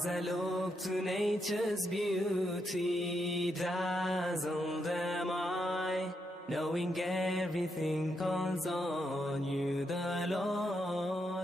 As I look to nature's beauty, dazzled am I, knowing everything calls on you, the Lord.